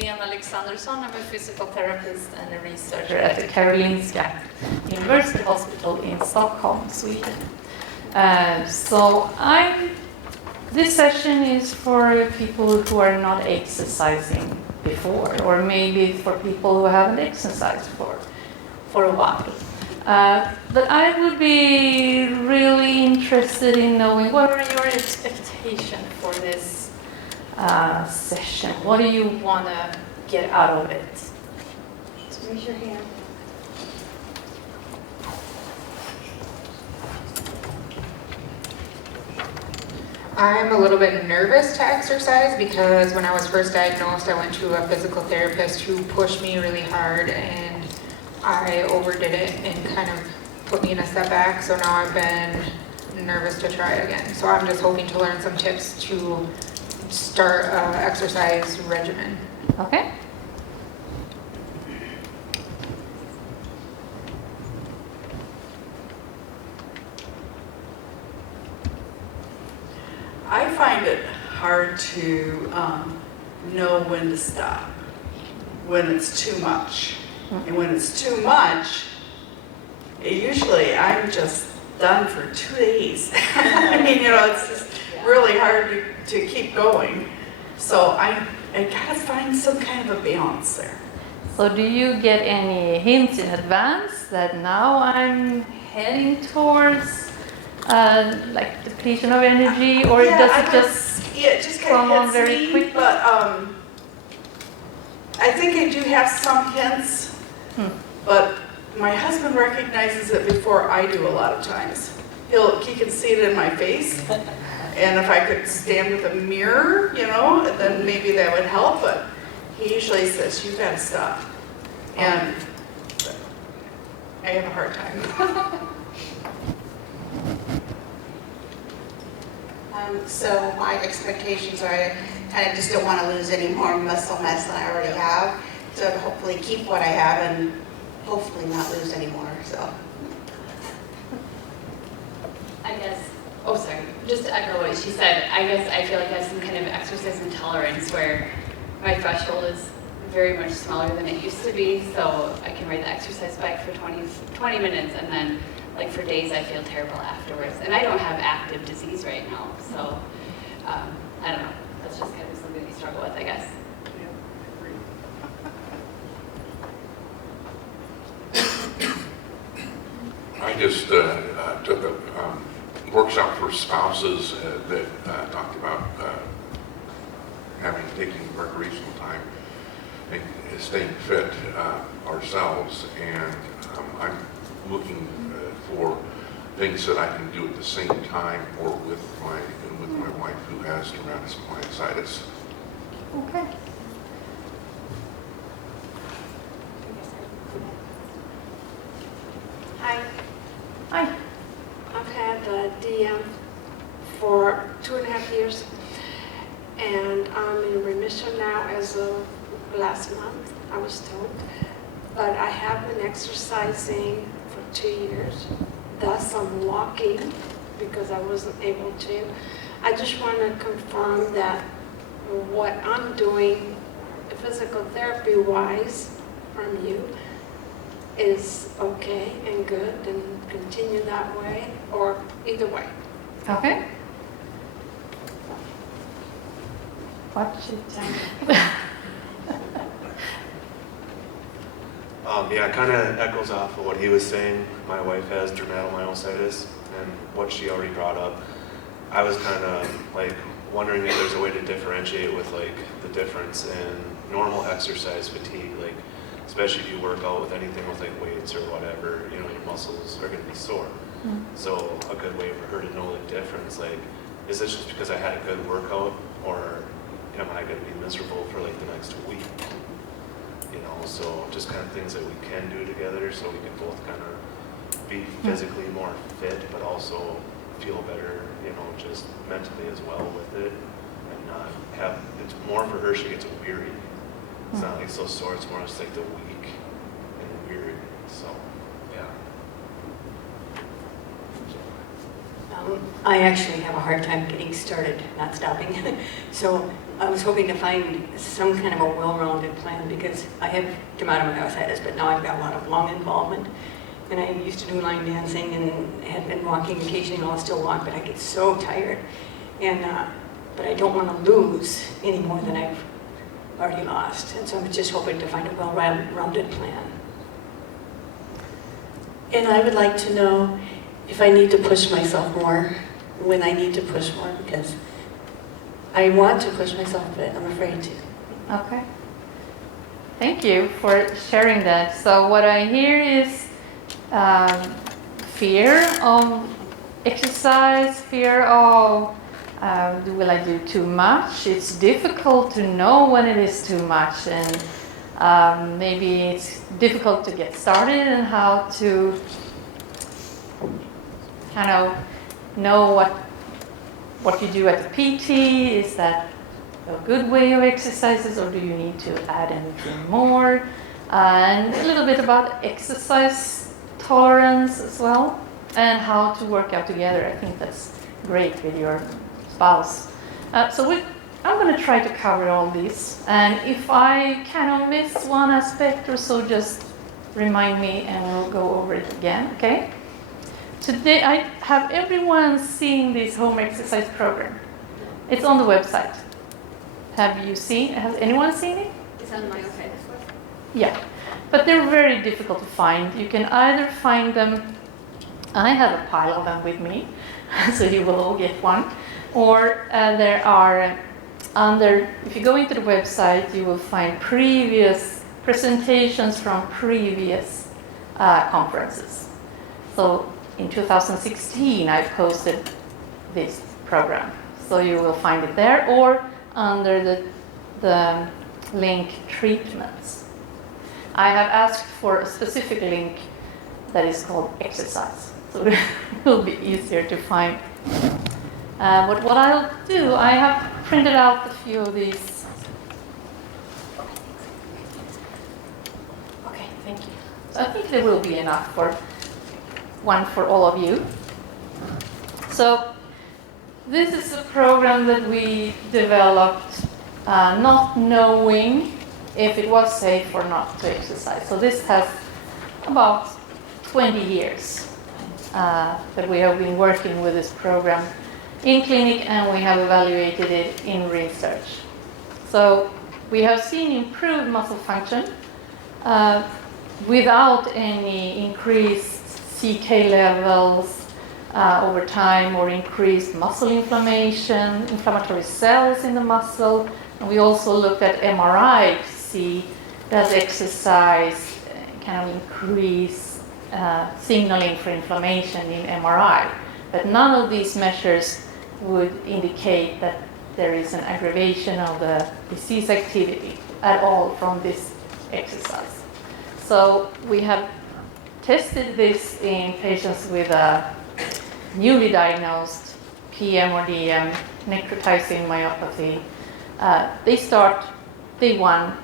Helene Alexanderson. I'm a physical therapist and a researcher at the Karolinska University Hospital in Stockholm, Sweden. This session is for people who are not exercising before, or maybe for people who haven't exercised for a while. But I would be really interested in knowing what are your expectations for this session. What do you want to get out of it? So raise your hand. I'm a little bit nervous to exercise because when I was first diagnosed, I went to a physical therapist who pushed me really hard and I overdid it and kind of put me in a setback. So now I've been nervous to try again. So I'm just hoping to learn some tips to start an exercise regimen. Okay. I find it hard to know when to stop, when it's too much. And when it's too much, usually I'm just done for 2 days. I mean, it's just really hard to keep going. So I gotta find some kind of a balance there. So do you get any hints in advance that now I'm heading towards like depletion of energy, or does it just kind come of on hits very me, quickly? But I think I do have some hints, but my husband recognizes it before I do a lot of times. He can see it in my face, and if I could stand with a mirror, then maybe that would help, but he usually says, "You gotta stop." And I have a hard time. So my expectations are I just don't want to lose any more muscle mass than I already have. So hopefully keep what I have and hopefully not lose any more. So I guess, just to echo what she said, I guess I feel like I have some kind of exercise intolerance where my threshold is very much smaller than it used to be. So I can ride the exercise bike for 20 minutes and then like for days I feel terrible afterwards. And I don't have active disease right now. So I don't know. That's just kind of something we struggle with, I guess. I just took a workshop for spouses that talked about taking recreational time and staying fit ourselves, and I'm looking for things that I can do at the same time or with my wife who has Dermatomyositis. Okay. Hi. Hi. I've had DM for 2.5 years, and I'm in remission now as of last month, I was told. But I have been exercising for 2 years, thus I'm walking because I wasn't able to. I just want to confirm that what I'm doing physical therapy-wise from you is okay and good and continue that way, or either way. Okay. What should I Yeah, it kind of echoes off of what he was saying. My wife has dermatomyositis, and what she already brought up. I was kind of like wondering if there's a way to differentiate with like the difference in normal exercise fatigue, like especially if you work out with anything with like weights or whatever, your muscles are going to be sore. So a good way for her to know the difference, like, is this just because I had a good workout, or am I going to be miserable for like the next week? So just kind of things that we can do together so we can both kind of be physically more fit, but also feel better, just mentally as well with it, and not have, it's more for her, she gets weary. It's not like so sore, it's more just like the weak and weary, so, yeah. I actually have a hard time getting started, not stopping. So I was hoping to find some kind of a well-rounded plan because I have dermatomyositis, but now I've got a lot of lung involvement. And I used to do line dancing and had been walking occasionally, and I'll still walk, but I get so tired. And but I don't want to lose any more than I've already lost. And so I'm just hoping to find a well-rounded plan. And I would like to know if I need to push myself more, when I need to push more, because I want to push myself, but I'm afraid to. Okay. Thank you for sharing that. So what I hear is fear of exercise, fear of will I do too much? It's difficult to know when it is too much, and maybe it's difficult to get started and how to kind of know what you do at the PT. Is that a good way of exercises, or do you need to add anything more? And a little bit about exercise tolerance as well, and how to work out together. I think that's great with your spouse. I'm going to try to cover all these, and if I kind of miss one aspect or so, just remind me and we'll go over it again, okay? Today I have everyone seen this home exercise program. It's on the website. Has anyone seen it? It's on the Myositis website. Yeah, but they're very difficult to find. You can either find them, I have a pile of them with me, so you will all get one, or there are if you go into the website, you will find previous presentations from previous conferences. So in 2016, I posted this program. So you will find it there, or under the link treatments. I have asked for a specific link that is called exercise, so it will be easier to find. But what I'll do, I have printed out a few of these. Okay, thank you. So I think there will be enough for one for all of you. So this is a program that we developed not knowing if it was safe or not to exercise. So this has about 20 years that we have been working with this program in clinic, and we have evaluated it in research. So we have seen improved muscle function without any increased CK levels over time, or increased muscle inflammation, inflammatory cells in the muscle. And we also looked at MRI to see does exercise kind of increase signaling for inflammation in MRI. But none of these measures would indicate that there is an aggravation of the disease activity at all from this exercise. So we have tested this in patients with a newly diagnosed PM or DM, necrotizing myopathy. They start day one,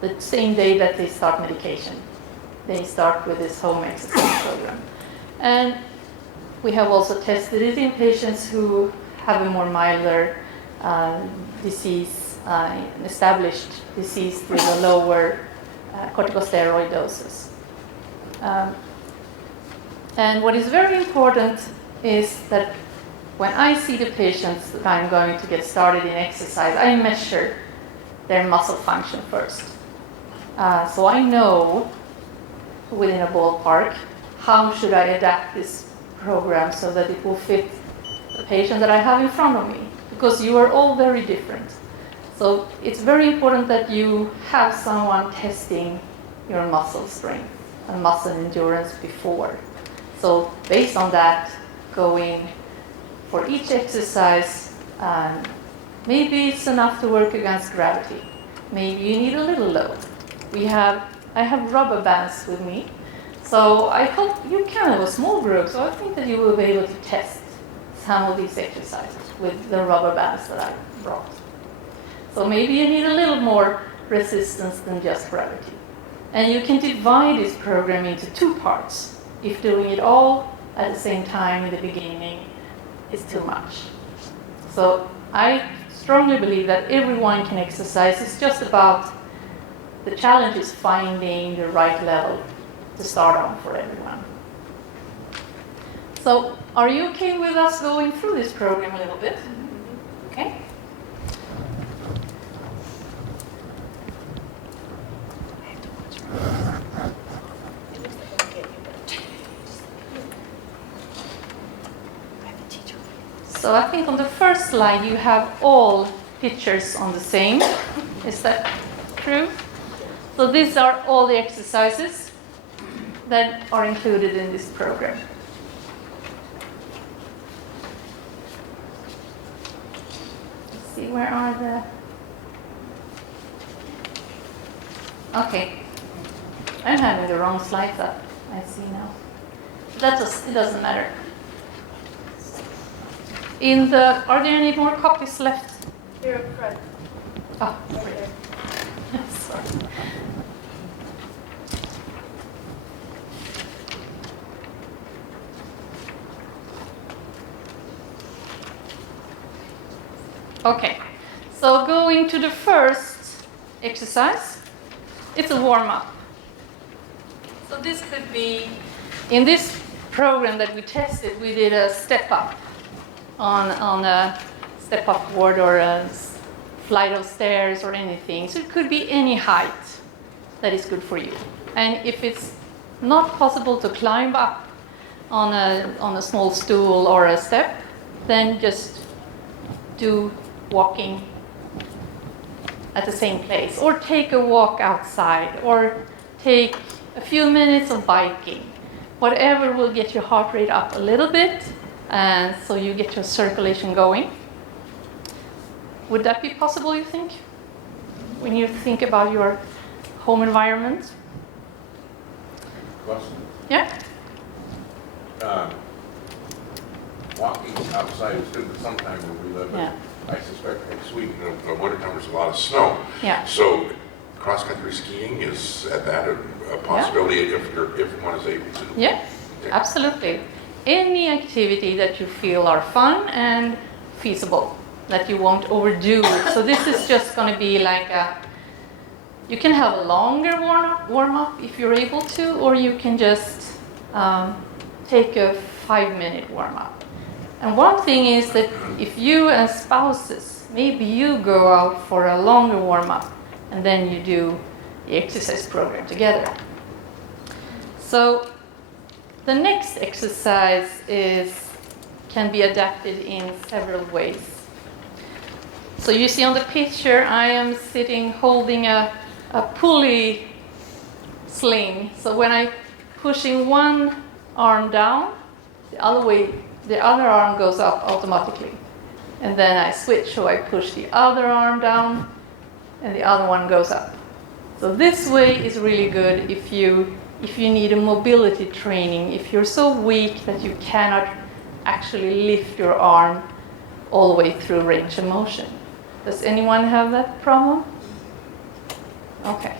the same day that they start medication. They start with this home exercise program. And we have also tested it in patients who have a more milder disease, established disease with a lower corticosteroid doses. And what is very important is that when I see the patients that I'm going to get started in exercise, I measure their muscle function first. So I know within a ballpark how should I adapt this program so that it will fit the patient that I have in front of me, because you are all very different. So it's very important that you have someone testing your muscle strength and muscle endurance before. So based on that, going for each exercise, maybe it's enough to work against gravity. Maybe you need a little load. I have rubber bands with me. So I hope you can have a small group, so I think that you will be able to test some of these exercises with the rubber bands that I brought. So maybe you need a little more resistance than just gravity. And you can divide this program into two parts. If doing it all at the same time in the beginning, is too much. So I strongly believe that everyone can exercise. It's just about the challenge is finding the right level to start on for everyone. So are you okay with us going through this program a little bit? Okay. So I think on the first slide you have all pictures on the same. Is that true? So these are all the exercises that are included in this program. Let's see, where are the... Okay. I'm having the wrong slides up. I see now. It doesn't matter. Are there any more copies left? Here, Fred. Oh, over there. Sorry. Okay, so going to the first exercise, it's a warm-up. So this could be, in this program that we tested, we did a step-up on a step-up board or a flight of stairs or anything. So it could be any height that is good for you. And if it's not possible to climb up on a small stool or a step, then just do walking at the same place, or take a walk outside, or take a few minutes of biking. Whatever will get your heart rate up a little bit, and so you get your circulation going. Would that be possible, you think, when you think about your home environment? Question. Yeah? Walking outside is good, but sometimes when we live in, Yeah. I suspect in Sweden, in the wintertime there's a lot of snow. Yeah. So cross-country skiing, is that a possibility if one is able to? Yeah, absolutely. Any activity that you feel are fun and feasible, that you won't overdo it. So this is just going to be like you can have a longer warm-up if you're able to, or you can just take a 5-minute warm-up. And one thing is that if you as spouses, maybe you go out for a longer warm-up and then you do the exercise program together. So the next exercise can be adapted in several ways. So you see on the picture, I am sitting holding a pulley sling. So when I'm pushing one arm down, the other arm goes up automatically. And then I switch, so I push the other arm down and the other one goes up. So this way is really good if you need a mobility training, if you're so weak that you cannot actually lift your arm all the way through range of motion. Does anyone have that problem? Okay.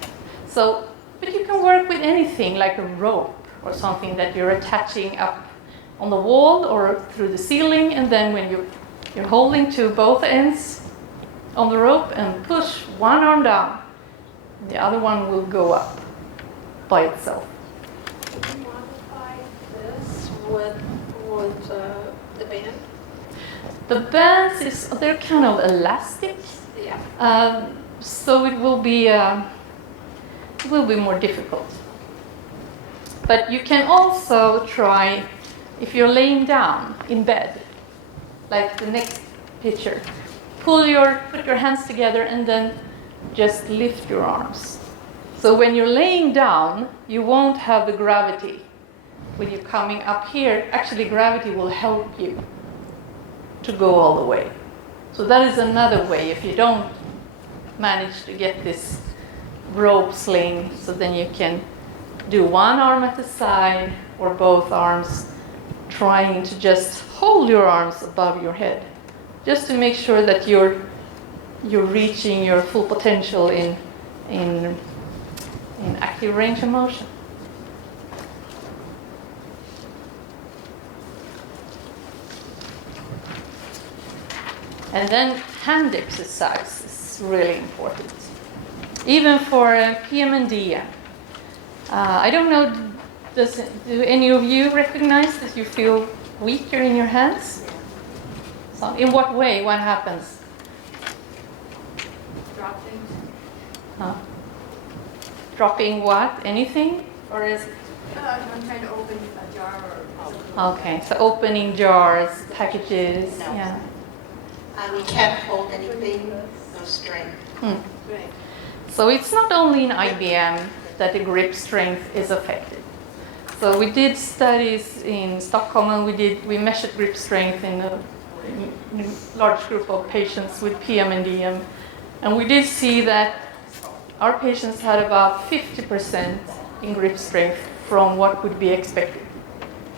So, but you can work with anything like a rope or something that you're attaching up on the wall or through the ceiling, and then when you're holding to both ends on the rope and push one arm down, the other one will go up by itself. Can you modify this with the band? The bands they're kind of elastic, Yeah. so it will be more difficult. But you can also try if you're laying down in bed, like the next picture. Put your hands together and then just lift your arms. So when you're laying down, you won't have the gravity. When you're coming up here, actually gravity will help you to go all the way. So that is another way if you don't manage to get this rope sling, so then you can do one arm at the side or both arms, trying to just hold your arms above your head, just to make sure that you're reaching your full potential in active range of motion. And then hand exercise is really important, even for PM and DM. I don't know, do any of you recognize that you feel weaker in your hands? So in what way? What happens? Drop things. Huh? Dropping what? Anything? Or is it? I'm trying to open a jar or... Okay, so opening jars, packages, No. yeah. You can't hold anything, no strength. Right. So it's not only in IBM that the grip strength is affected. So we did studies in Stockholm, and we measured grip strength in a large group of patients with PM and DM, and we did see that our patients had about 50% in grip strength from what would be expected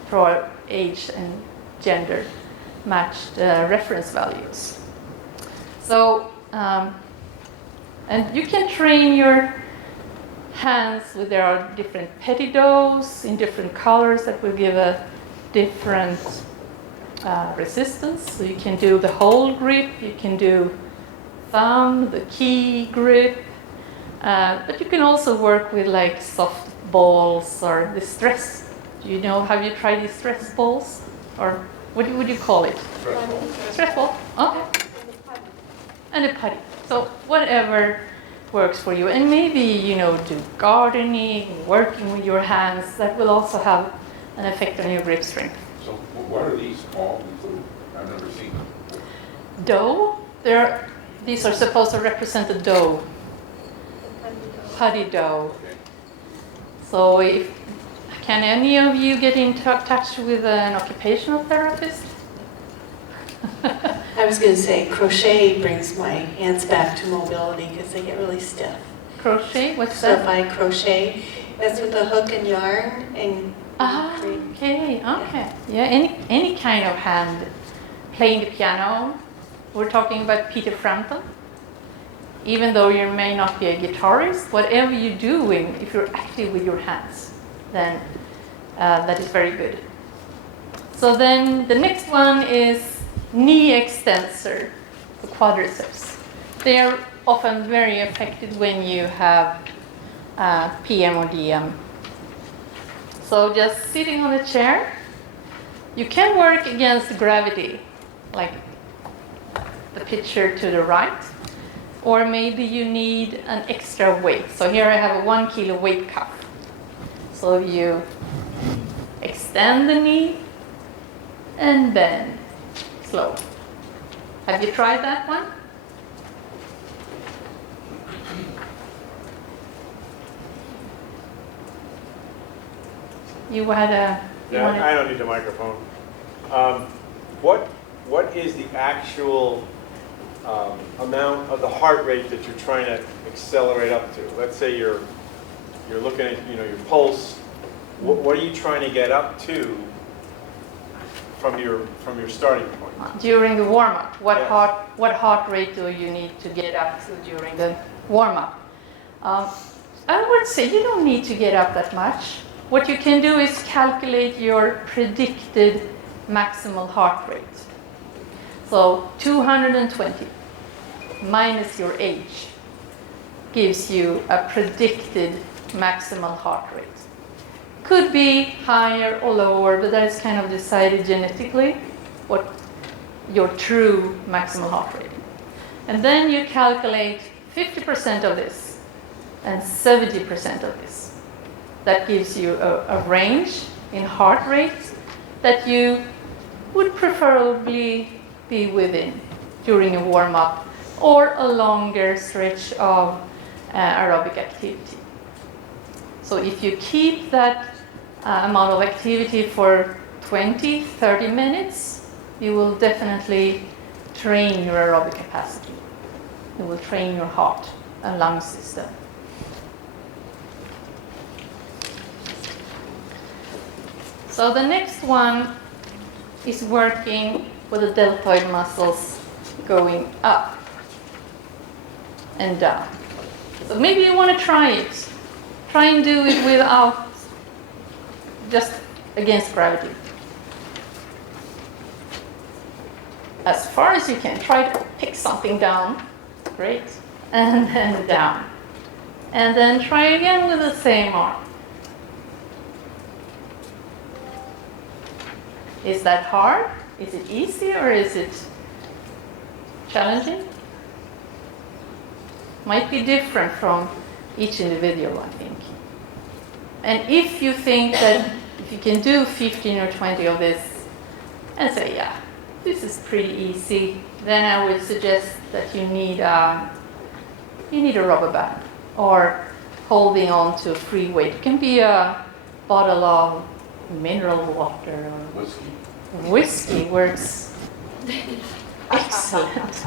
for age and gender matched reference values. So, and you can train your hands with, there are different petitous in different colors that will give a different resistance. So you can do the whole grip, you can do thumb, the key grip, but you can also work with like soft balls or the stress. Do you know, have you tried the stress balls? Or what would you call it? Stress ball. Okay. And a putty. So whatever works for you. And maybe, you know, do gardening, working with your hands. That will also have an effect on your grip strength. So what are these called? I've never seen them. Dough. These are supposed to represent a dough. Putty dough. So can any of you get in touch with an occupational therapist? I was going to say crochet brings my hands back to mobility because they get really stiff. Crochet? What's So if that? I crochet, that's with a hook and yarn and Okay. Yeah, any kind of hand. Playing the piano. We're talking about Peter Frampton. Even though you may not be a guitarist, whatever you're doing, if you're active with your hands, then that is very good. So then the next one is knee extensor, the quadriceps. They are often very affected when you have PM or DM. So just sitting on a chair, you can work against gravity, like the picture to the right, or maybe you need an extra weight. So here I have a 1 kilo weight cuff. So you extend the knee and bend slow. Have you tried that one? You had a... Yeah, I don't need the microphone. What is the actual amount of the heart rate that you're trying to accelerate up to? Let's say you're looking at your pulse. What are you trying to get up to from your starting point? During the warm-up, what Yes. heart rate do you need to get up to during the warm-up? I would say you don't need to get up that much. What you can do is calculate your predicted maximal heart rate. So 220 minus your age gives you a predicted maximal heart rate. Could be higher or lower, but that is kind of decided genetically what your true maximal heart rate. And then you calculate 50% of this and 70% of this. That gives you a range in heart rate that you would preferably be within during a warm-up or a longer stretch of aerobic activity. So if you keep that amount of activity for 20, 30 minutes, you will definitely train your aerobic capacity. You will train your heart and lung system. So the next one is working with the deltoid muscles going up and down. So maybe you want to try it. Try and do it without, just against gravity. as far as you can. Try to pick something down. Great. And then down. And then try again with the same arm. Is that hard? Is it easy or is it challenging? Might be different from each individual, I think. And if you think that if you can do 15 or 20 of this and say, yeah, this is pretty easy, then I would suggest that you need a rubber band or holding on to a free weight. It can be a bottle of mineral water or whiskey works excellent.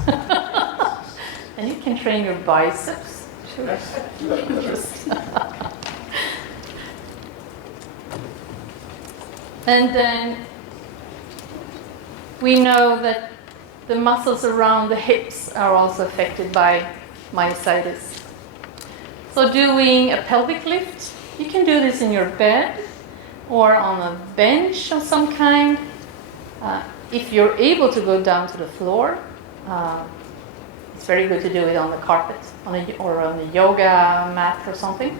And you can train your biceps too. And then we know that the muscles around the hips are also affected by myositis. So doing a pelvic lift, you can do this in your bed or on a bench of some kind. If you're able to go down to the floor, it's very good to do it on the carpet or on a yoga mat or something.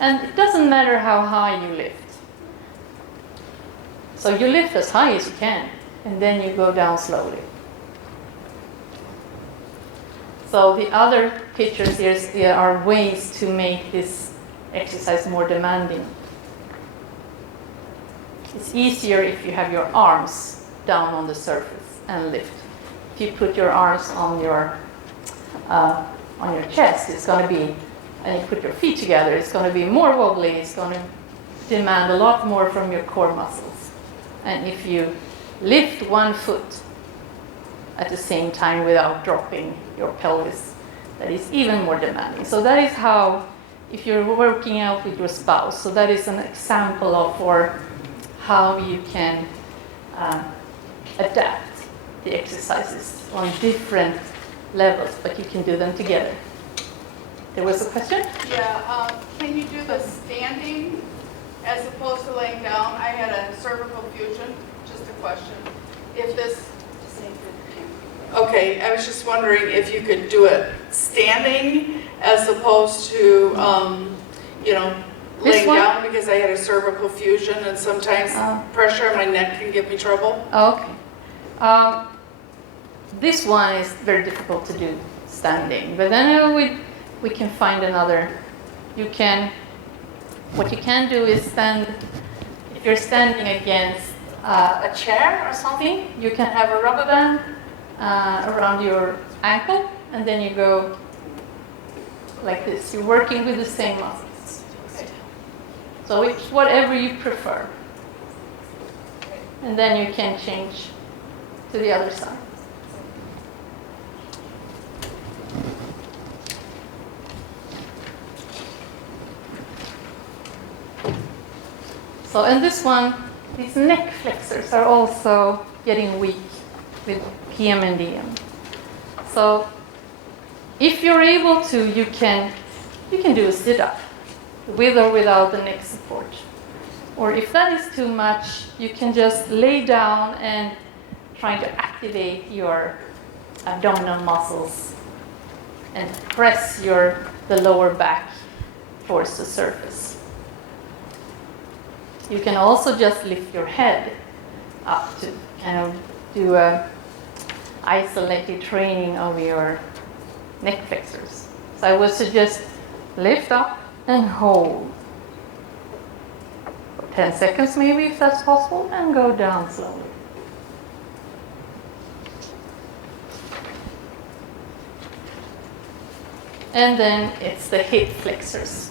And it doesn't matter how high you lift. So you lift as high as you can, and then you go down slowly. So the other pictures here are ways to make this exercise more demanding. It's easier if you have your arms down on the surface and lift. If you put your arms on your chest, it's going to be, and you put your feet together, it's going to be more wobbly. It's going to demand a lot more from your core muscles. And if you lift one foot at the same time without dropping your pelvis, that is even more demanding. So that is how, if you're working out with your spouse, so that is an example of for how you can adapt the exercises on different levels, but you can do them together. There was a question? Yeah, can you do the standing as opposed to laying down? I had a cervical fusion, just a question. If this, okay, I was just wondering if you could do it standing as opposed to, laying down, because I had a cervical fusion and sometimes pressure on my neck can give me trouble. Okay. This one is very difficult to do standing, but then we can find another. What you can do is stand, if you're standing against a chair or something, you can have a rubber band around your ankle, and then you go like this. You're working with the same muscles. So it's whatever you prefer. And then you can change to the other side. So in this one, these neck flexors are also getting weak with PM and DM. So if you're able to, you can do a sit-up with or without the neck support. Or if that is too much, you can just lay down and try to activate your abdominal muscles and press the lower back towards the surface. You can also just lift your head up to kind of do a isolated training of your neck flexors. So I would suggest lift up and hold for 10 seconds maybe, if that's possible, and go down slowly. And then it's the hip flexors.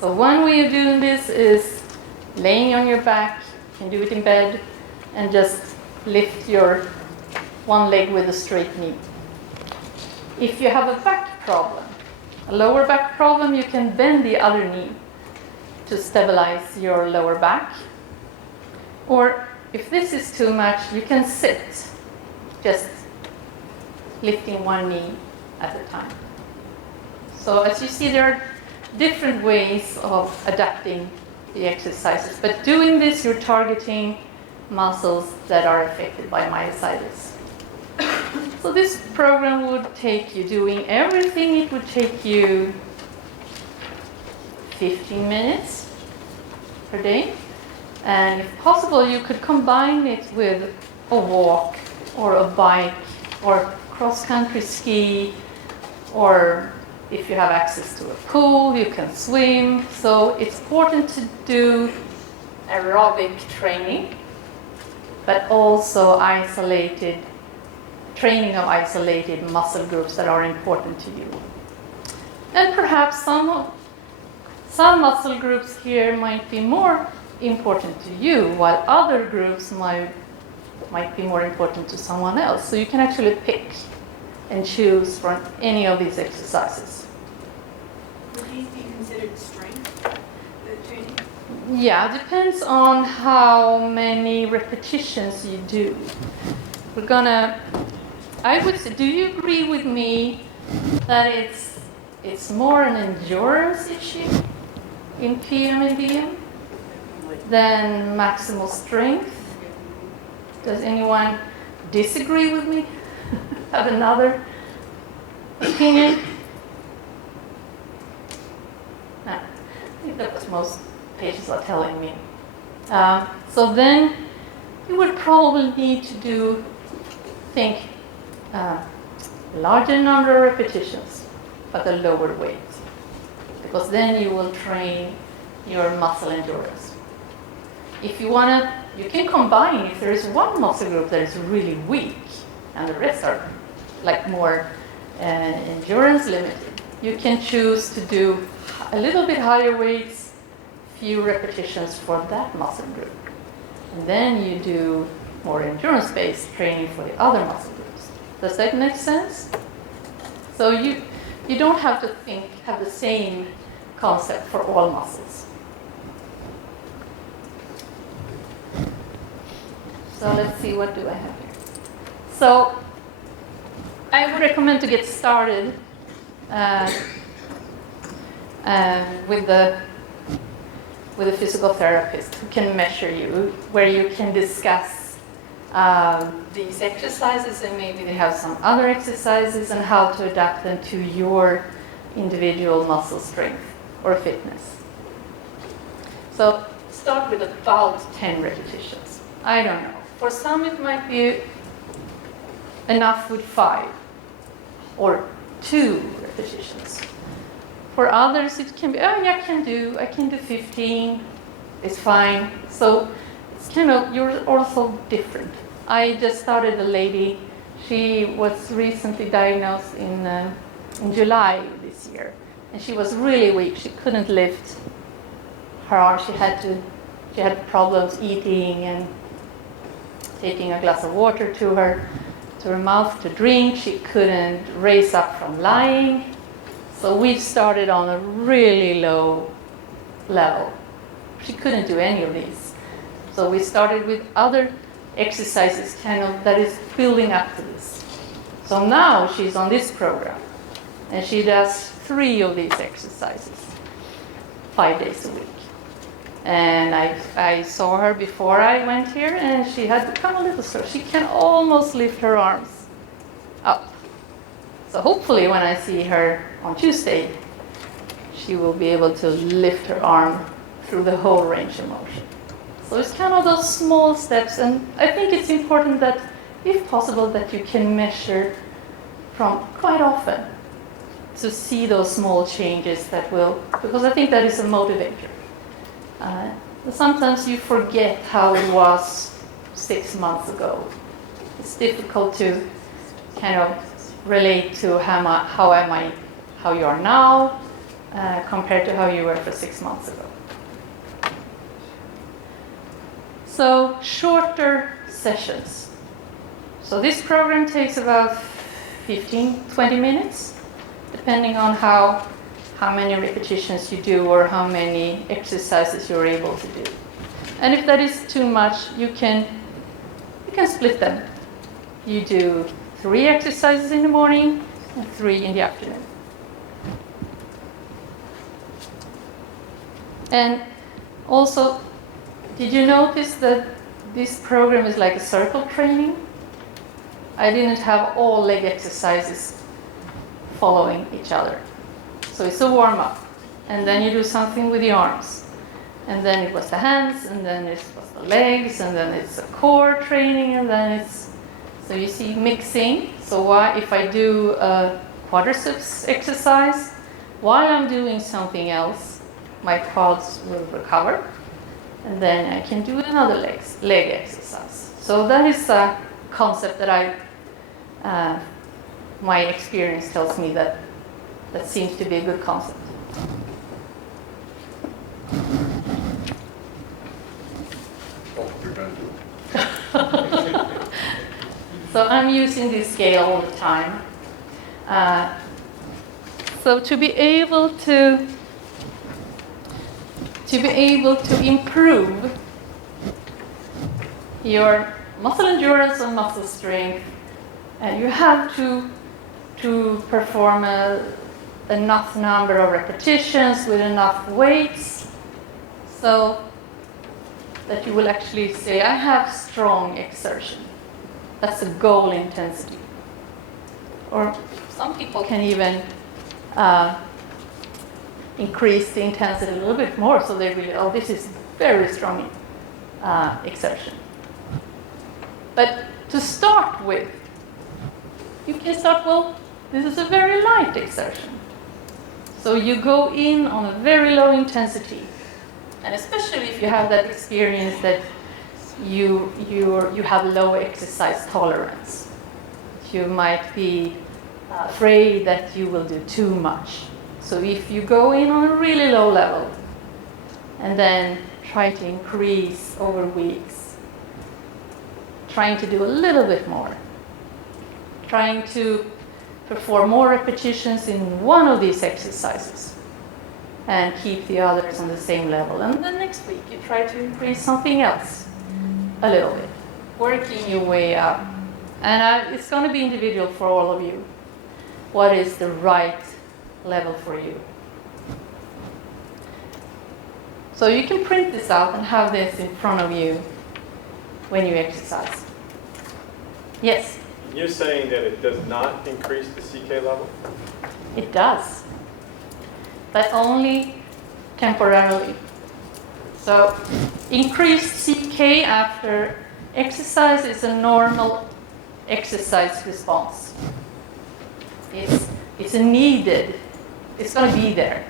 So one way of doing this is laying on your back. You can do it in bed and just lift your one leg with a straight knee. If you have a back problem, a lower back problem, you can bend the other knee to stabilize your lower back. Or if this is too much, you can sit, just lifting one knee at a time. So as you see, there are different ways of adapting the exercises, but doing this, you're targeting muscles that are affected by myositis. So this program would take you, doing everything, it would take you 15 minutes per day. And if possible, you could combine it with a walk or a bike or cross-country ski, or if you have access to a pool, you can swim. So it's important to do aerobic training, but also training of isolated muscle groups that are important to you. And perhaps some muscle groups here might be more important to you, while other groups might be more important to someone else. So you can actually pick and choose from any of these exercises. Would these be considered strength training? Yeah, depends on how many repetitions you do. Do you agree with me that it's more an endurance issue in PM and DM than maximal strength? Does anyone disagree with me? Have another opinion? No, I think that was most patients are telling me. So then you would probably need to think larger number of repetitions, but a lower weight, because then you will train your muscle endurance. If you want to, you can combine. If there is one muscle group that is really weak and the rest are like more endurance limited, you can choose to do a little bit higher weights, few repetitions for that muscle group. And then you do more endurance-based training for the other muscle groups. Does that make sense? So you don't have to have the same concept for all muscles. So let's see, what do I have here? So I would recommend to get started with a physical therapist who can measure you, where you can discuss these exercises, and maybe they have some other exercises and how to adapt them to your individual muscle strength or fitness. So start with about 10 repetitions. I don't know. For some it might be enough with 5 or 2 repetitions. For others it can be, I can do 15, it's fine. So it's you're also different. I just started a lady, she was recently diagnosed in July this year, and she was really weak. She couldn't lift her arm. She had problems eating and taking a glass of water to her mouth to drink. She couldn't raise up from lying. So we started on a really low level. She couldn't do any of these. So we started with other exercises that is building up to this. So now she's on this program, and she does 3 of these exercises 5 days a week. And I saw her before I went here, and she had become a little sore. She can almost lift her arms up. So hopefully when I see her on Tuesday, she will be able to lift her arm through the whole range of motion. So it's those small steps, and I think it's important that, if possible, that you can measure from quite often to see those small changes because I think that is a motivator. Sometimes you forget how it was 6 months ago. It's difficult to relate to how you are now compared to how you were for 6 months ago. So shorter sessions. So this program takes about 15-20 minutes, depending on how many repetitions you do or how many exercises you're able to do. And if that is too much, you can split them. You do 3 exercises in the morning and 3 in the afternoon. And also, did you notice that this program is like a circle training? I didn't have all leg exercises following each other. So it's a warm-up, and then you do something with the arms, and then it was the hands, and then it was the legs, and then it's a core training, and then it's, so you see mixing. So why, if I do a quadriceps exercise, while I'm doing something else, my quads will recover, and then I can do another leg exercise. So that is a concept that my experience tells me that seems to be a good concept. Oh, you're going to do it. So I'm using this scale all the time. So to be able to improve your muscle endurance and muscle strength, you have to perform enough number of repetitions with enough weights, so that you will actually say, I have strong exertion. That's the goal intensity. Or some people can even increase the intensity a little bit more, so they really, oh, this is very strong exertion. But to start with, you can start, well, this is a very light exertion. So you go in on a very low intensity, and especially if you have that experience that you have low exercise tolerance. You might be afraid that you will do too much. So if you go in on a really low level and then try to increase over weeks, trying to do a little bit more, trying to perform more repetitions in one of these exercises and keep the others on the same level. And then next week you try to increase something else a little bit, working your way up. And it's going to be individual for all of you. What is the right level for you? So you can print this out and have this in front of you when you exercise. Yes? You're saying that it does not increase the CK level? It does, but only temporarily. So increased CK after exercise is a normal exercise response. It's a needed, it's going to be there.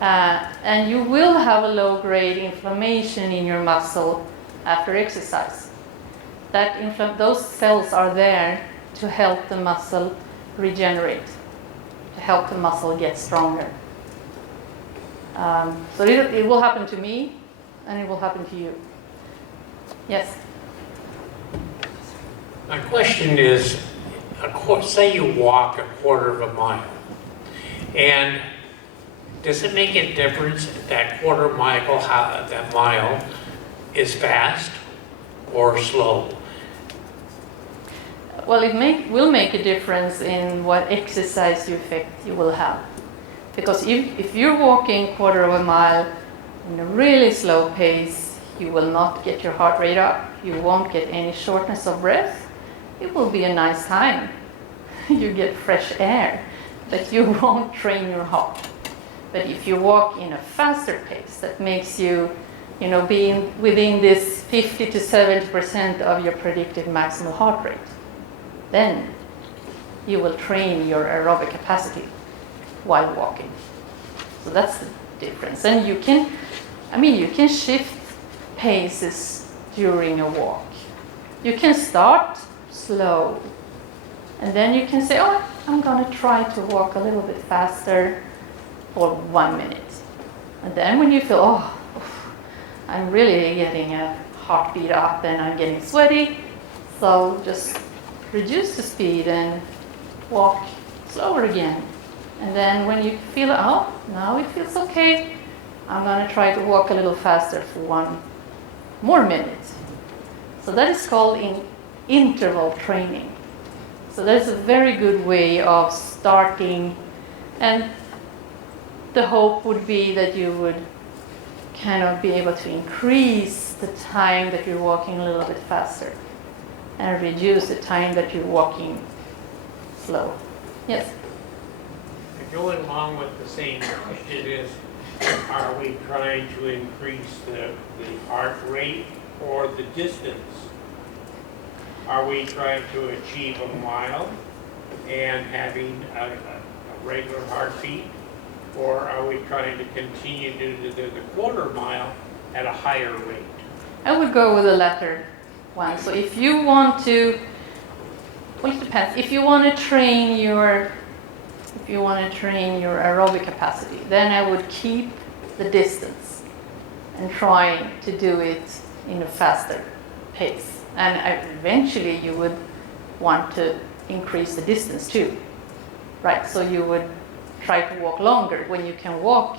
And you will have a low-grade inflammation in your muscle after exercise. Those cells are there to help the muscle regenerate, to help the muscle get stronger. So it will happen to me, and it will happen to you. Yes? My question is, say you walk a quarter of a mile, and does it make a difference if that quarter mile, that mile is fast or slow? Well, it will make a difference in what exercise effect you will have. Because if you're walking quarter of a mile in a really slow pace, you will not get your heart rate up. You won't get any shortness of breath. It will be a nice time. You get fresh air, but you won't train your heart. But if you walk in a faster pace, that makes you, being within this 50 to 70% of your predicted maximal heart rate, then you will train your aerobic capacity while walking. So that's the difference. And you can shift paces during a walk. You can start slow, and then you can say, oh, I'm going to try to walk a little bit faster for 1 minute. And then when you feel, oh, I'm really getting a heartbeat up and I'm getting sweaty, so just reduce the speed and walk slower again. And then when you feel, oh, now it feels okay, I'm going to try to walk a little faster for 1 more minute. So that is called interval training. So that's a very good way of starting, and the hope would be that you would kind of be able to increase the time that you're walking a little bit faster. and reduce the time that you're walking slow. Yes? Going along with the same question is, are we trying to increase the heart rate or the distance? Are we trying to achieve a mile and having a regular heartbeat? Or are we trying to continue to do the quarter mile at a higher rate? I would go with the latter one. So if you want to, well, it depends. If you want to train your aerobic capacity, then I would keep the distance and try to do it in a faster pace. And eventually you would want to increase the distance too, right? So you would try to walk longer. When you can walk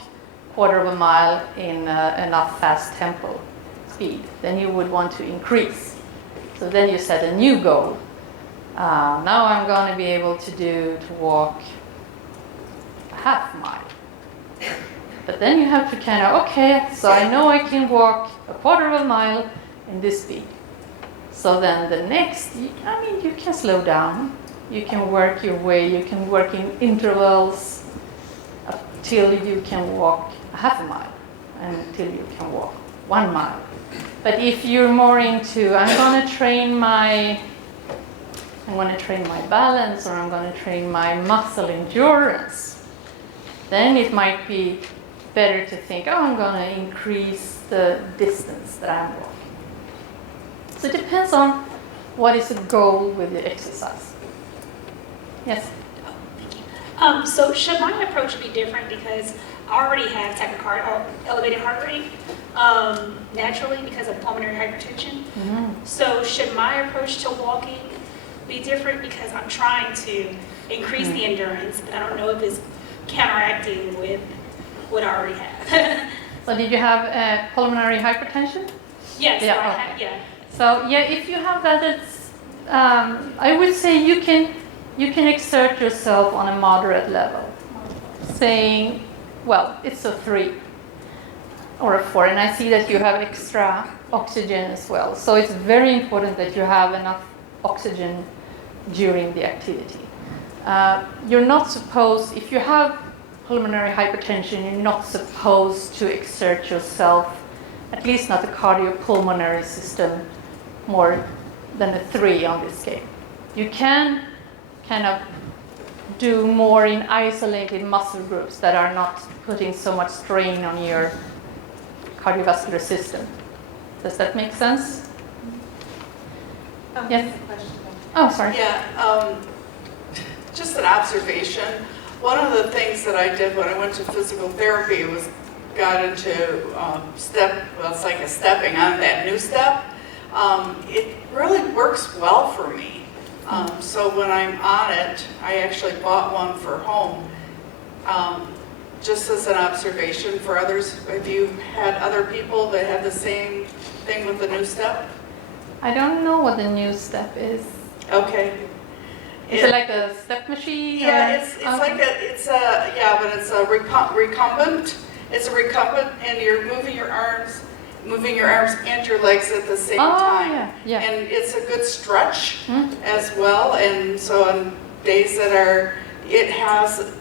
quarter of a mile in enough fast tempo speed, then you would want to increase. So then you set a new goal. Now I'm going to be able to walk a half mile. But then you have to kind of, okay, so I know I can walk a quarter of a mile in this speed. So then the next, you can slow down. You can work your way, you can work in intervals till you can walk a half a mile, until you can walk 1 mile. But if you're more into, I'm going to train my balance, or I'm going to train my muscle endurance, then it might be better to think, oh, I'm going to increase the distance that I'm walking. So it depends on what is the goal with the exercise. Yes? So should my approach be different because I already have tachycardia or elevated heart rate naturally because of pulmonary hypertension? Mm-hmm. So should my approach to walking be different because I'm trying to increase the endurance, but I don't know if it's counteracting with what I already have. So did you have pulmonary hypertension? Yes, Yeah, I okay. have, yeah. So yeah, if you have that, it's, I would say you can exert yourself on a moderate level, saying, well, it's a 3 or a 4, and I see that you have extra oxygen as well. So it's very important that you have enough oxygen during the activity. You're not supposed, if you have pulmonary hypertension, you're not supposed to exert yourself, at least not the cardiopulmonary system, more than a 3 on this scale. You can kind of do more in isolated muscle groups that are not putting so much strain on your cardiovascular system. Does that make sense? Yes? Oh, sorry. Yeah, just an observation. One of the things that I did when I went to physical therapy was got into step, well, it's like a stepping on that new step. It really works well for me. So when I'm on it, I actually bought one for home. Just as an observation for others, have you had other people that had the same thing with the new step? I don't know what the new step is. Okay. Is it like a step machine? Yeah, or? it's like but it's a recumbent. It's a recumbent, and you're moving your arms and your legs at the same time. Yeah. And it's a good stretch as well. And so on days that are, it has,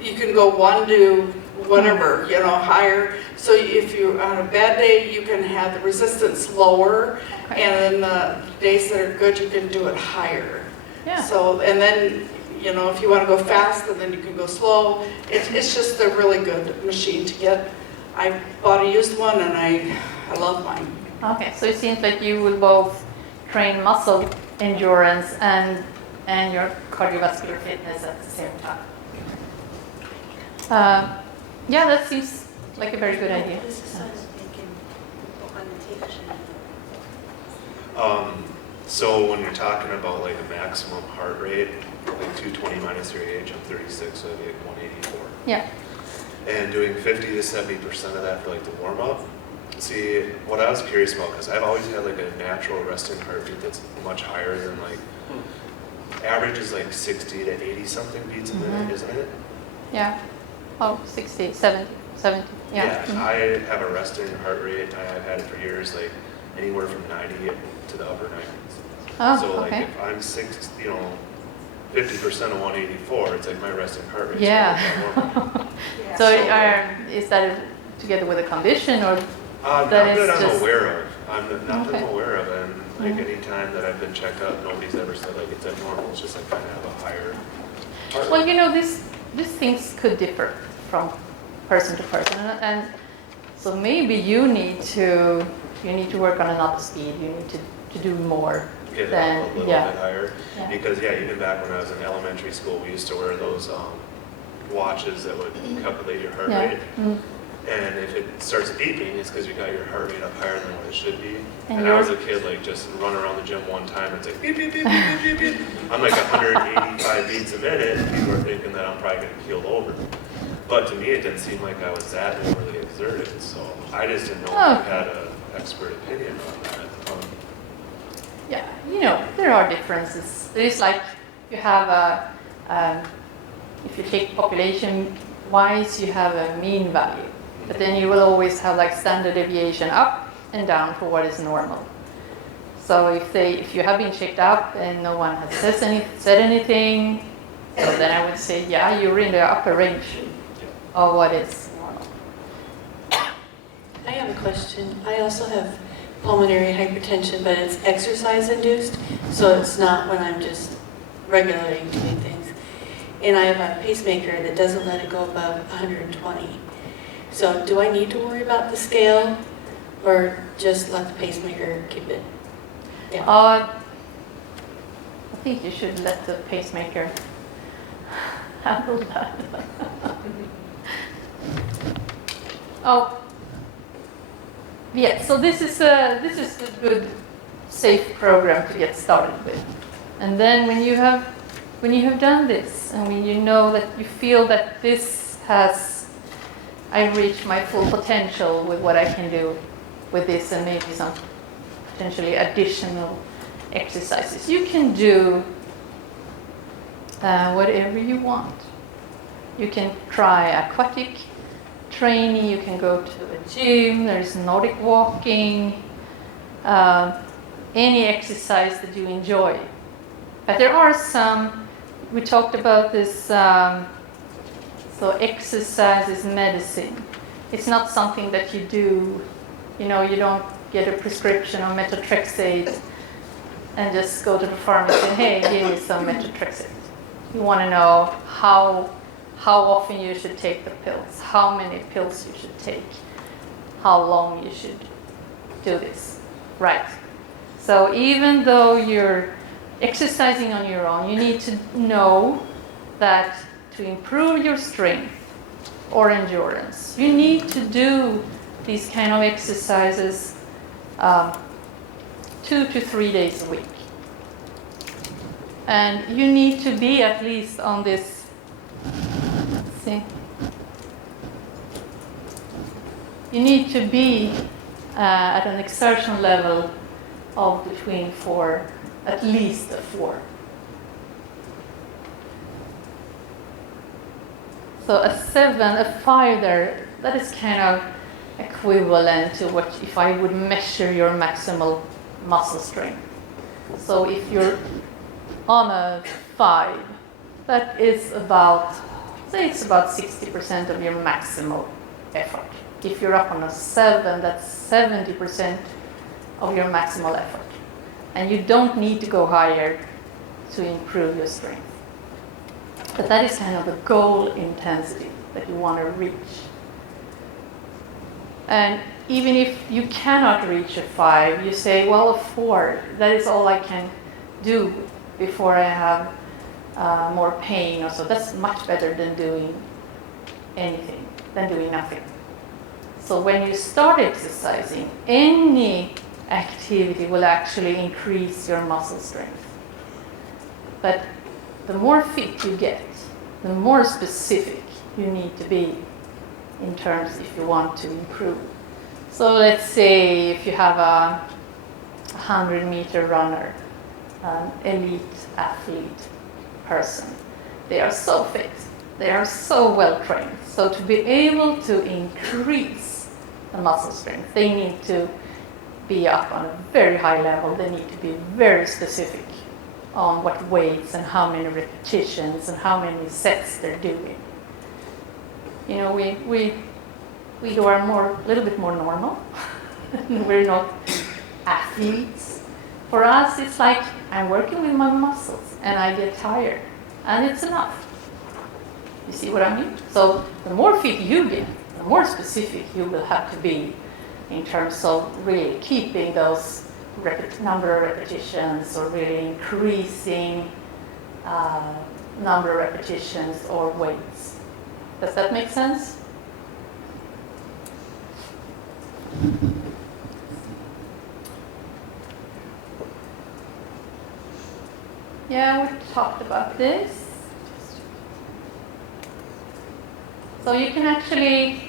you can go 1 to whatever, higher. So if you're on a bad day, you can have the resistance lower. Okay. And then the days that are good, you can do it higher. Yeah. So, and then, if you want to go fast, and then you can go slow. It's just a really good machine to get. I bought a used one, and I love mine. Okay, so it seems like you will both train muscle endurance and your cardiovascular fitness at the same time. Yeah, that seems like a very good idea. So when you're talking about like a maximum heart rate, like 220 minus your age, I'm 36, so that'd be like 184. Yeah. And doing 50 to 70% of that for like the warm up. See, what I was curious about, because I've always had like a natural resting heartbeat that's much higher than like, average is like 60 to 80 something beats a minute, isn't it? Yeah. Oh, 60, 70. Yeah. I have a resting heart rate, I've had it for years, like anywhere from 90 to the upper 90s. Oh, So like okay. if I'm 50% of 184, it's like my resting heart rate. Yeah. Yeah. So is that together with a condition or Not that that is I'm just... aware of. Not that I'm Okay. aware of, and like any time that I've been checked out, nobody's ever said like it's abnormal. It's just like kind of have a higher heart Well, rate. these things could differ from person to person, and so maybe you need to work on another speed. You need to do more Get it than up a little yeah. bit higher. Yeah. Because even back when I was in elementary school, we used to wear those watches that would calculate your heart Yeah. rate. And if it starts beeping, it's because you got your heart rate up higher than what it should be. And I was a kid, like just run around the gym one time and it's like beep, beep, beep, beep, beep, beep, beep. I'm like 185 beats a minute, and people are thinking that I'm probably going to keel over. But to me, it didn't seem like I was that overly exerted. So I just didn't know if you had an expert opinion on that. Yeah, there are differences. There is like you have if you take population-wise, you have a mean value, but then you will always have like standard deviation up and down for what is normal. So if you have been checked up and no one has said anything, so then I would say, yeah, you're in the upper range of what is normal. I have a question. I also have pulmonary hypertension, but it's exercise induced, so it's not when I'm just regularly doing things. And I have a pacemaker that doesn't let it go above 120. So do I need to worry about the scale or just let the pacemaker keep it down? I think you should let the pacemaker handle that. Oh. Yeah, so this is a good, safe program to get started with. And then when you have done this, and when you know that you feel that I reached my full potential with what I can do with this and maybe some potentially additional exercises, you can do whatever you want. You can try aquatic training, you can go to a gym, there's Nordic walking, any exercise that you enjoy. But there are some, we talked about this, so exercise is medicine. It's not something that you do, you don't get a prescription of methotrexate and just go to the pharmacy and hey, give me some methotrexate. You want to know how often you should take the pills, how many pills you should take, how long you should do this, right? So even though you're exercising on your own, you need to know that to improve your strength or endurance, you need to do these kind of exercises 2 to 3 days a week. And you need to be at least on this, you need to be at an exertion level of between 4, at least a 4. So a 7, a 5 there, that is kind of equivalent to what if I would measure your maximal muscle strength. So if you're on a 5, that is about, say it's about 60% of your maximal effort. If you're up on a 7, that's 70% of your maximal effort. And you don't need to go higher to improve your strength. But that is kind of the goal intensity that you want to reach. And even if you cannot reach a 5, you say, well, a 4, that is all I can do before I have more pain or so. That's much better than doing anything, than doing nothing. So when you start exercising, any activity will actually increase your muscle strength. But the more fit you get, the more specific you need to be in terms if you want to improve. So let's say if you have a 100-meter runner, an elite athlete person, they are so fit, they are so well trained. So to be able to increase the muscle strength, they need to be up on a very high level. They need to be very specific on what weights and how many repetitions and how many sets they're doing. You know, we who are a little bit more normal, we're not athletes. For us, it's like I'm working with my muscles and I get tired, and it's enough. You see what I mean? So the more fit you get, the more specific you will have to be in terms of really keeping those number of repetitions or really increasing number of repetitions or weights. Does that make sense? Yeah, we talked about this. So you can actually,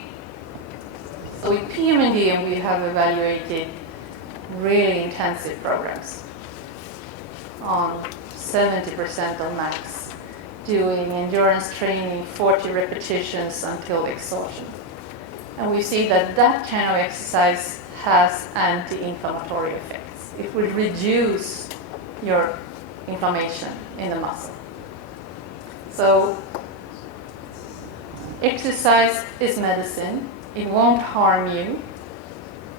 so in PM&DM we have evaluated really intensive programs on 70% on max, doing endurance training, 40 repetitions until exhaustion. And we see that that kind of exercise has anti-inflammatory effects. It will reduce your inflammation in the muscle. So exercise is medicine. It won't harm you.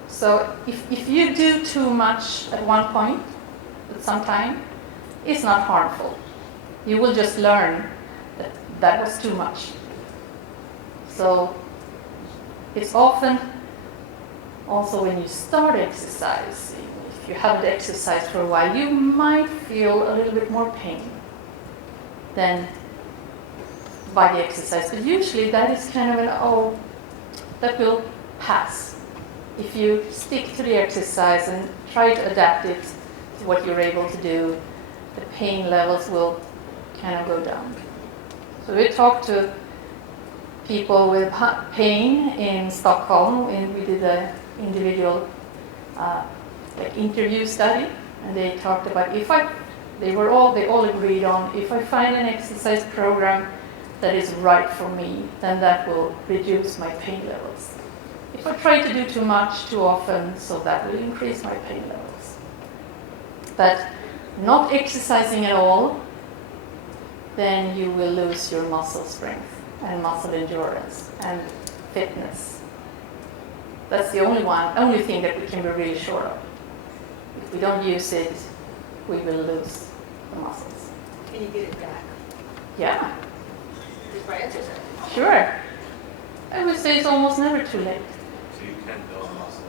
So if you do too much at one point, at some time, it's not harmful. You will just learn that that was too much. So it's often also when you start exercising, if you haven't exercised for a while, you might feel a little bit more pain than by the exercise. But usually that is kind of that will pass. If you stick to the exercise and try to adapt it to what you're able to do, the pain levels will kind of go down. So we talked to people with pain in Stockholm, and we did an individual interview study, and they talked about they all agreed on, if I find an exercise program that is right for me, then that will reduce my pain levels. If I try to do too much too often, so that will increase my pain levels. But not exercising at all, then you will lose your muscle strength and muscle endurance and fitness. That's the only thing that we can be really sure of. If we don't use it, we will lose the muscles. Can you get it back? Yeah. Just by exercise? Sure. I would say it's almost never too late. So you can build muscle.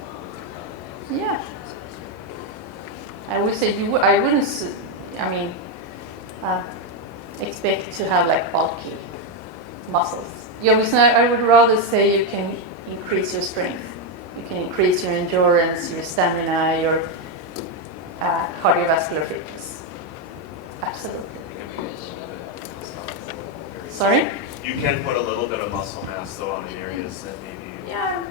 Yeah. I would say I wouldn't, expect to have like bulky muscles. I would rather say you can increase your strength. You can increase your endurance, your stamina, your cardiovascular fitness. Absolutely. Sorry? You can put a little bit of muscle mass though on the areas that maybe you... Yeah.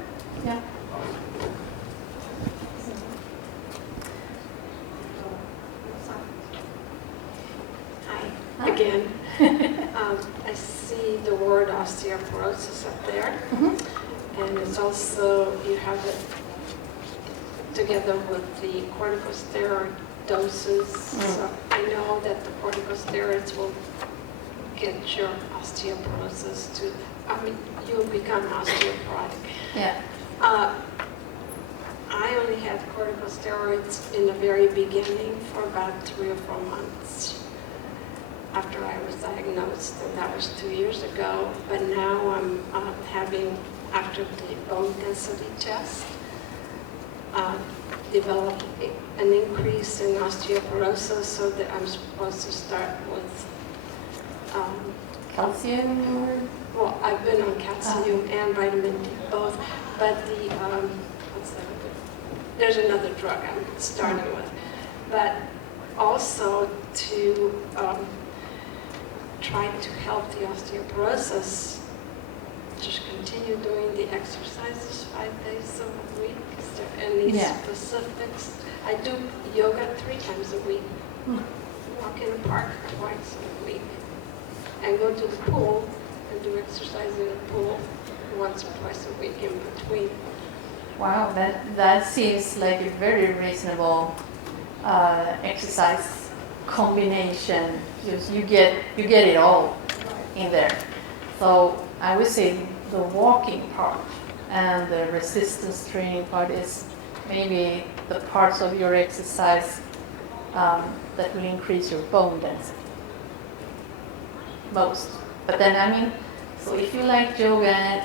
Hi, again. I see the word osteoporosis up there. Mm-hmm. And it's also, you have it together with the corticosteroid doses. So I know that the corticosteroids will get your osteoporosis you'll become osteoporotic. Yeah. I only had corticosteroids in the very beginning for about 3 or 4 months after I was diagnosed, and that was 2 years ago. But now I'm having, after the bone density test, developed an increase in osteoporosis, so that I'm supposed to start with calcium? Well, I've been on calcium and vitamin D both, but there's another drug I'm starting with. But also to try to help the osteoporosis, just continue doing the exercises 5 days a week. Is there any specifics? I do yoga 3 times a week, walk in the park twice a week, and go to the pool and do exercise in the pool once or twice a week in between. Wow, that seems like a very reasonable exercise combination. You get it all in there. So I would say the walking part and the resistance training part is maybe the parts of your exercise that will increase your bone density most. But then, I mean, so if you like yoga,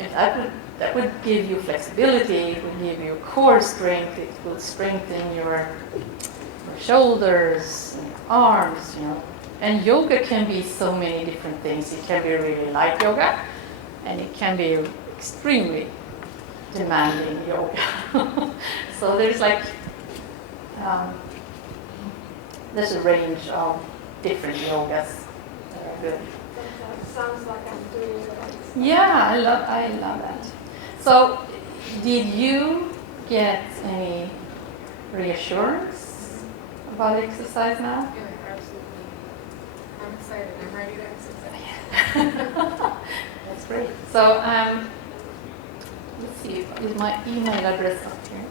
that would give you flexibility, it would give you core strength, it will strengthen your shoulders, and arms, you know. And yoga can be so many different things. It can be really light yoga, and it can be extremely demanding yoga. So there's like, there's a range of different yogas that are good. Sounds like I'm doing it. Yeah, I love that. So, did you get any reassurance about exercise now? Yeah, absolutely. I'm excited. I'm ready to exercise. That's great. So, let's see, is my email address up here?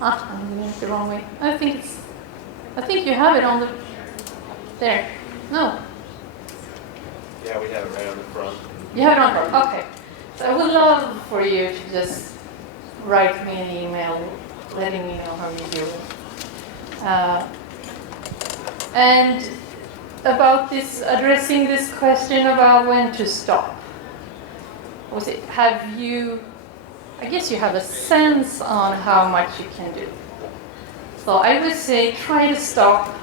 I'm doing it the wrong way. I think you have it on the, there. No, Yeah, we have it right on the front. you have it on front. Okay. So I would love for you to just write me an email letting me know how you do it. And about this, addressing this question about when to stop. Was it, have you, I guess you have a sense on how much you can do. So I would say try to stop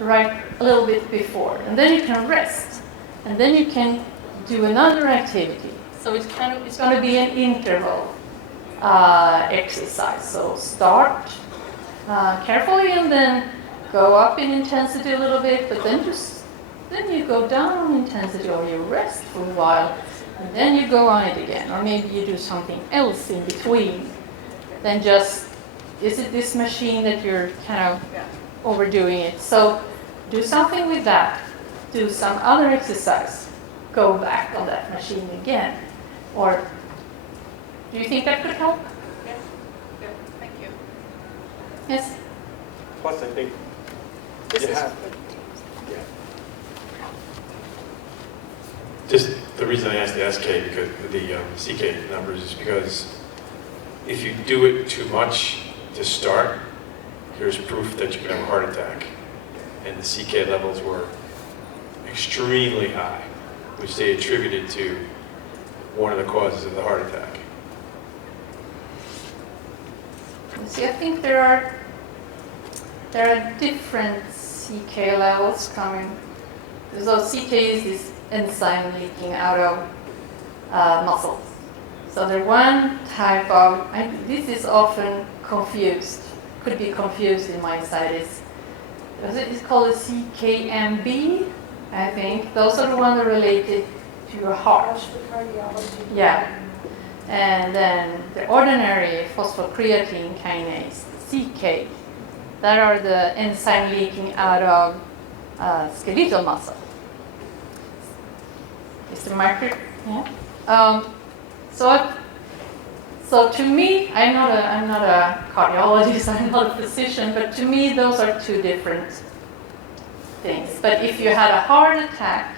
right a little bit before, and then you can rest, and then you can do another activity. So it's going to be an interval exercise. So start carefully, and then go up in intensity a little bit, but then you go down in intensity, or you rest for a while, and then you go on it again, or maybe you do something else in between. Then just, is it this machine that you're kind of overdoing it? So do something with that. Do some other exercise. Go back on that machine again. Or do you think that could help? Yeah, thank you. Yes? Plus, I think This you is have, Just the reason I asked the SK, because the CK numbers, is because if you do it too much to start, here's proof that you can have a heart attack. And the CK levels were extremely high, which they attributed to one of the causes of the heart attack. See, I think there are different CK levels coming. So CK is this enzyme leaking out of muscles. So the one type of, this is often confused, could be confused in myositis. It's called a CKMB, I think. Those are the ones that are related to your heart. That's the cardiology. Yeah. And then the ordinary phosphocreatine kinase, CK, that are the enzyme leaking out of skeletal muscle. Is the marker? Yeah. So to me, I'm not a cardiologist, I'm not a physician, but to me those are two different things. But if you had a heart attack,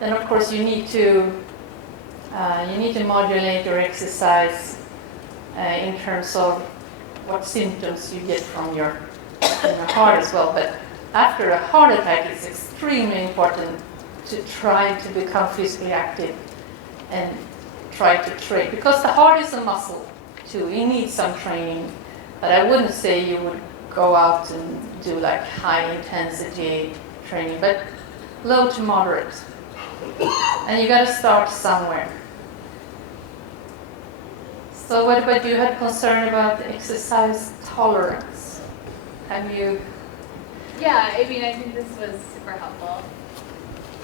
then of course you need to modulate your exercise in terms of what symptoms you get from your heart as well. But after a heart attack, it's extremely important to try to become physically active and try to train, because the heart is a muscle too. It needs some training, but I wouldn't say you would go out and do like high intensity training, but low to moderate. And you got to start somewhere. So what about you? Had concern about the exercise tolerance? Have you? Yeah, I mean, I think this was super helpful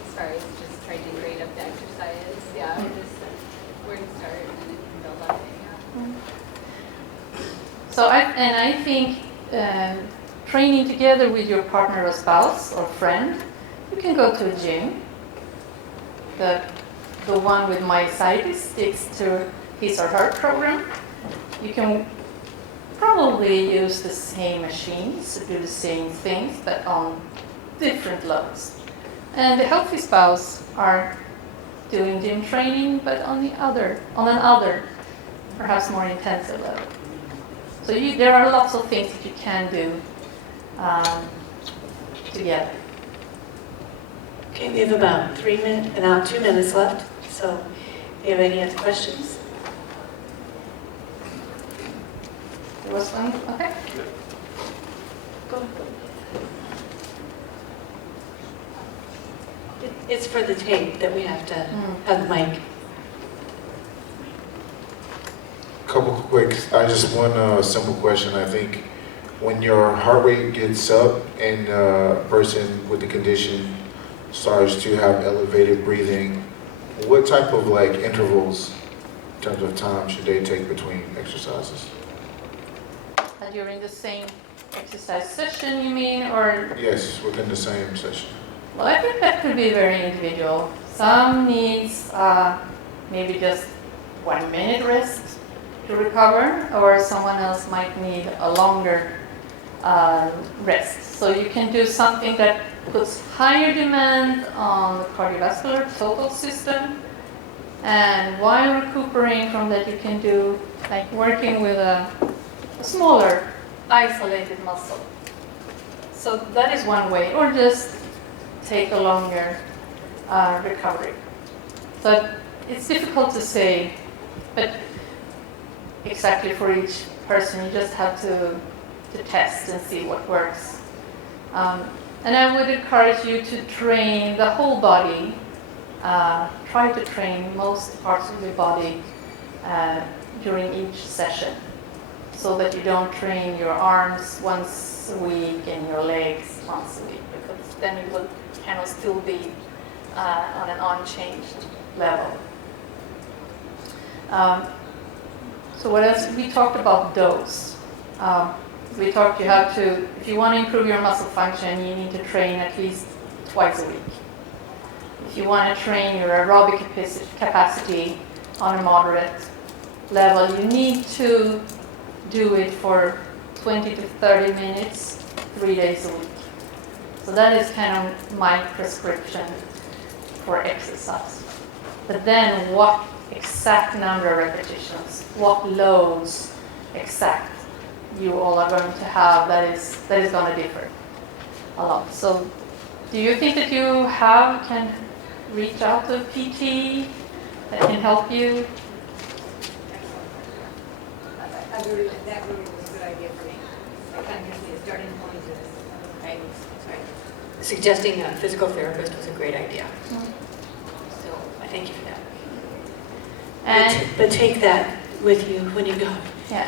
as far as just trying to grade up the exercise. Yeah, just where to start and then you can build on it. Yeah. So I think training together with your partner or spouse or friend You can go to a gym. The one with myositis sticks to his or her program. You can probably use the same machines to do the same things, but on different levels. And the healthy spouse are doing gym training, but on another, perhaps more intensive level. So there are lots of things that you can do together. Okay, we have about 2 minutes left. So, do you have any other questions? There was one, okay. Go ahead. It's for the tape that we have to have the mic. Couple quick, just one simple question. I think when your heart rate gets up and a person with the condition starts to have elevated breathing, what type of intervals in terms of time should they take between exercises? During the same exercise session, you mean, or? Yes, within the same session. Well, I think that could be very individual. Some needs maybe just 1 minute rest to recover, or someone else might need a longer rest. So you can do something that puts higher demand on the cardiovascular total system, and while recuperating from that, you can do working with a smaller isolated muscle. So that is one way, or just take a longer recovery. So it's difficult to say, but exactly for each person, you just have to test and see what works. And I would encourage you to train the whole body. Try to train most parts of your body during each session, so that you don't train your arms once a week and your legs once a week, because then you will kind of still be on an unchanged level. So what else? We talked about dose. We talked you have to, if you want to improve your muscle function, you need to train at least twice a week. If you want to train your aerobic capacity on a moderate level, you need to do it for 20 to 30 minutes, 3 days a week. So that is kind of my prescription for exercise. But then what exact number of repetitions, what loads exact you all are going to have, that is going to differ a lot. So do you think that you can reach out to a PT that can help you? That really was a good idea for me. That kind of gives me a starting point to this. Okay, sorry. Suggesting a physical therapist was a great idea. So I thank you for that. But take that with you when you go,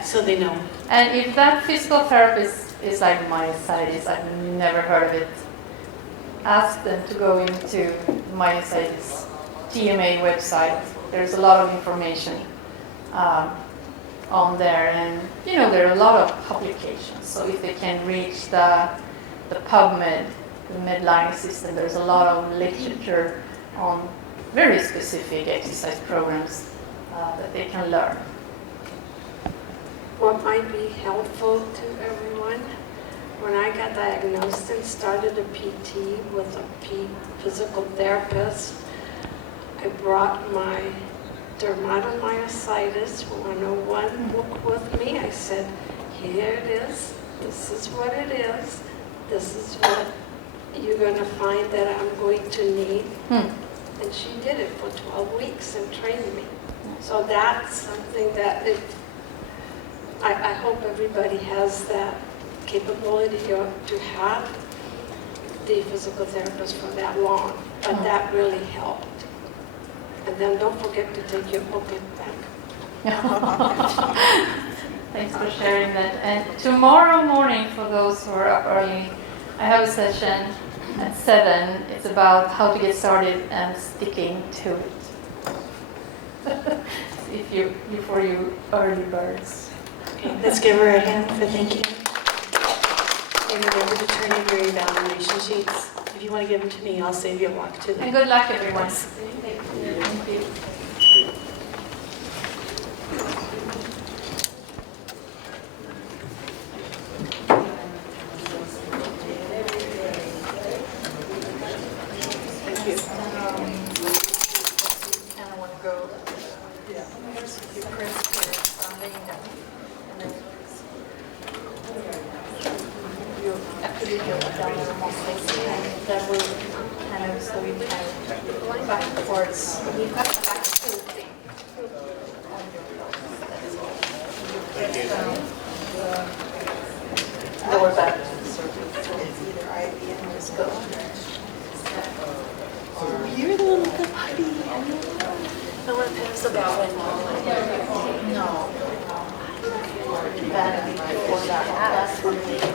so they know. And if that physical therapist is like myositis, I've never heard of it, ask them to go into Myositis TMA website. There's a lot of information on there, and there are a lot of publications. So if they can reach the PubMed, the Medline system, there's a lot of literature on very specific exercise programs that they can learn. What might be helpful to everyone, when I got diagnosed and started a PT with a physical therapist, I brought my Dermatomyositis 101 book with me. I said, here it is, this is what it is, this is what you're going to find that I'm going to need. And she did it for 12 weeks and trained me. So that's something that I hope everybody has that capability to have the physical therapist for that long. But that really helped. And then don't forget to take your book back. Thanks for sharing that. And tomorrow morning, for those who are up early, I have a session at 7. It's about how to get started and sticking to it. For you early birds. Okay, let's give her a hand for thank you. And remember to turn in your evaluation sheets. If you want to give them to me, I'll save you a walk to them. And good luck, everyone. Thank you. That will kind of, so we kind of going back and forth. We've got the back to lower back. Let's go. You're the one with the puppy. I want to pass the ball. No. That before that.